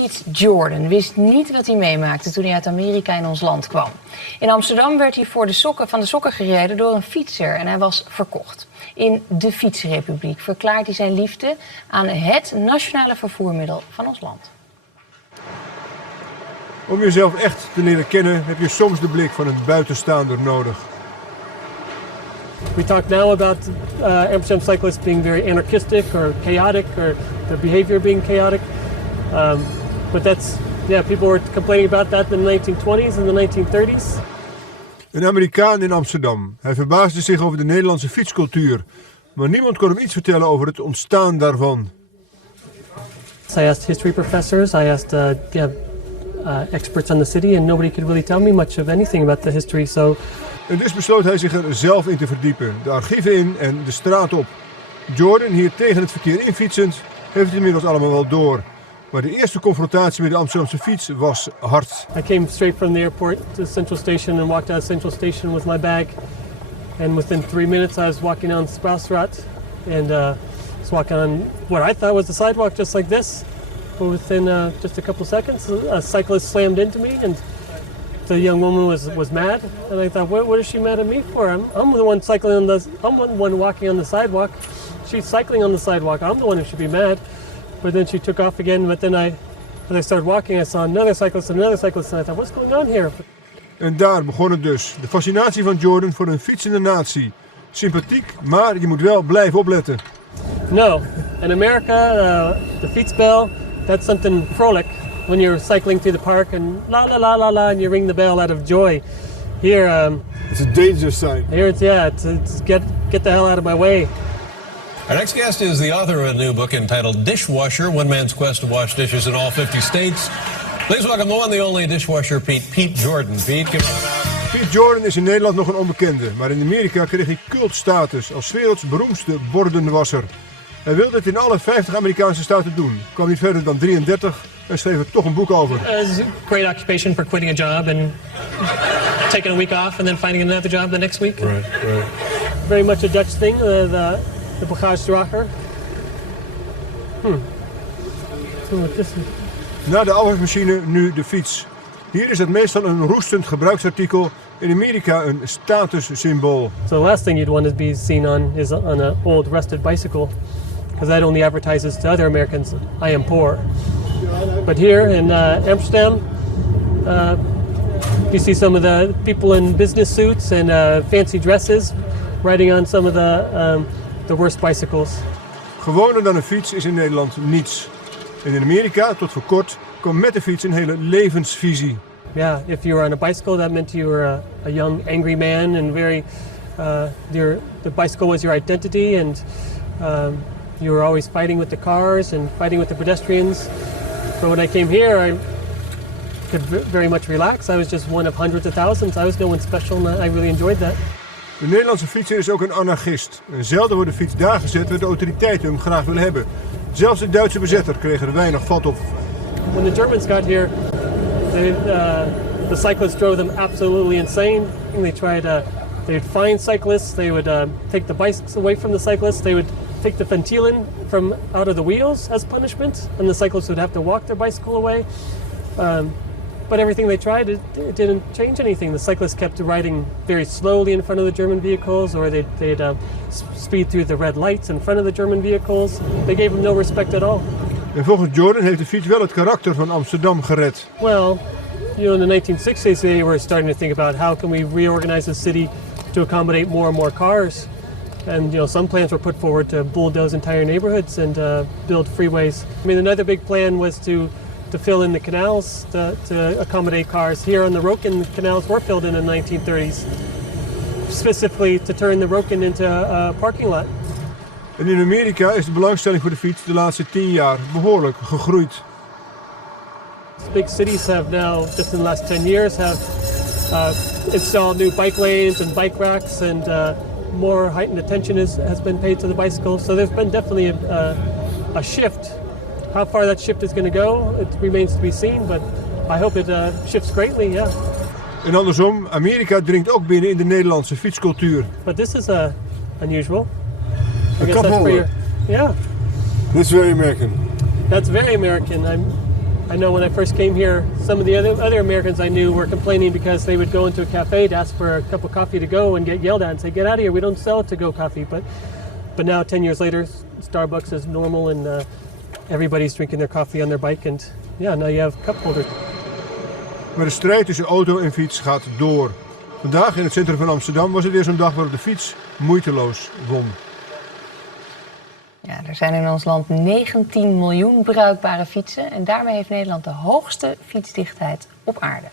Piet Jordan wist niet wat hij meemaakte toen hij uit Amerika in ons land kwam. In Amsterdam werd hij voor van de sokken gereden door een fietser en hij was verkocht. In de Fietsrepubliek verklaart hij zijn liefde aan het nationale vervoermiddel van ons land. Om jezelf echt te leren kennen heb je soms de blik van een buitenstaander nodig. We talk now about Amsterdam Cyclist being very anarchistic or chaotic, or the behavior being chaotic. But people were complaining about that in the 1920s and the 1930s. Een Amerikaan in Amsterdam. Hij verbaasde zich over de Nederlandse fietscultuur. Maar niemand kon hem iets vertellen over het ontstaan daarvan. I asked history professors, I asked experts on the city, and nobody could really tell me much of anything about the history. So. En dus besloot hij zich er zelf in te verdiepen. De archieven in en de straat op. Jordan, hier tegen het verkeer infietsend, heeft het inmiddels allemaal wel door. Maar de eerste confrontatie met de Amsterdamse fiets was hard. I came straight from the airport to Central Station and walked out of Central Station with my bag. And within 3 minutes I was walking on Sprousstraat and was walking on what I thought was the sidewalk just like this. But within just a couple seconds a cyclist slammed into me and the young woman was mad, and I thought, what is she mad at me for? I'm the one I'm the one walking on the sidewalk. She's cycling on the sidewalk. I'm the one who should be mad. But then she took off again. But then as I started walking, I saw another cyclist, and I thought, what's going on here? En daar begon het dus. De fascinatie van Jordan voor een fietsende natie. Sympathiek, maar je moet wel blijven opletten. No, in America, the fietsbel, that's something frolic. When you're cycling through the park and la la la la la and you ring the bell out of joy. Here, it's a danger sign. Here it's get the hell out of my way. Our next guest is the author of a new book entitled Dishwasher, One Man's Quest to Wash Dishes in All 50 States. Please welcome the one, the only Dishwasher Pete, Pete Jordan. Pete, come on. Pete Jordan is in Nederland nog een onbekende, maar in Amerika kreeg hij cultstatus als 's werelds beroemdste bordenwasser. Hij wilde het in alle 50 Amerikaanse staten doen. Kwam niet verder dan 33 en schreef er toch een boek over. It's a great occupation for quitting a job and taking a week off and then finding another job the next week. Right. Very much a Dutch thing, the bagagedrager. Na de afwasmachine nu de fiets. Hier is het meestal een roestend gebruiksartikel, in Amerika een statussymbool. So the last thing you'd want to be seen on is on an old rusted bicycle, because that only advertises to other Americans, I am poor. But here in Amsterdam, you see some of the people in business suits and fancy dresses riding on some of the worst bicycles. Gewoner dan een fiets is in Nederland niets. En in Amerika, tot voor kort, kwam met de fiets een hele levensvisie. Yeah, if you were on a bicycle, that meant you were a young, angry man, and the bicycle was your identity, and you were always fighting with the cars and fighting with the pedestrians. But when I came here, I could very much relax. I was just one of hundreds of thousands. I was no one special, and I really enjoyed that. De Nederlandse fietser is ook een anarchist. En zelden wordt de fiets daar gezet waar de autoriteiten hem graag willen hebben. Zelfs de Duitse bezetter kreeg er weinig vat op. When the Germans got here, the cyclists drove them absolutely insane. They'd find cyclists. They would take the bikes away from the cyclists. They would take the ventielen from out of the wheels as punishment, and the cyclists would have to walk their bicycle away. But everything they tried, it didn't change anything. The cyclists kept riding very slowly in front of the German vehicles, or they'd speed through the red lights in front of the German vehicles. They gave them no respect at all. En volgens Jordan heeft de fiets wel het karakter van Amsterdam gered. Well, in the 1960s they were starting to think about how can we reorganize the city to accommodate more and more cars. And some plans were put forward to bulldoze entire neighborhoods and build freeways. I mean, another big plan was to fill in the canals to accommodate cars. Here on the Rokin, canals were filled in the 1930s, specifically to turn the Rokin into a parking lot. En in Amerika is de belangstelling voor de fiets de laatste 10 jaar behoorlijk gegroeid. Big cities have now, just in the last 10 years, have installed new bike lanes and bike racks, and more heightened attention has been paid to the bicycle. So there's been definitely a shift. How far that shift is going to go, it remains to be seen, but I hope it shifts greatly, yeah. En andersom, Amerika dringt ook binnen in de Nederlandse fietscultuur. But this is unusual. I A guess cup that's holder. yeah. That's very American. That's very American. I know when I first came here, some of the other Americans I knew were complaining because they would go into a cafe to ask for a cup of coffee to go and get yelled at and say, "Get out of here, we don't sell to-go coffee." But now, 10 years later, Starbucks is normal and everybody's drinking their coffee on their bike. And yeah, now you have cup holders. Maar de strijd tussen auto en fiets gaat door. Vandaag in het centrum van Amsterdam was het weer zo'n dag waarop de fiets moeiteloos won. Ja, er zijn in ons land 19 miljoen bruikbare fietsen en daarmee heeft Nederland de hoogste fietsdichtheid op aarde.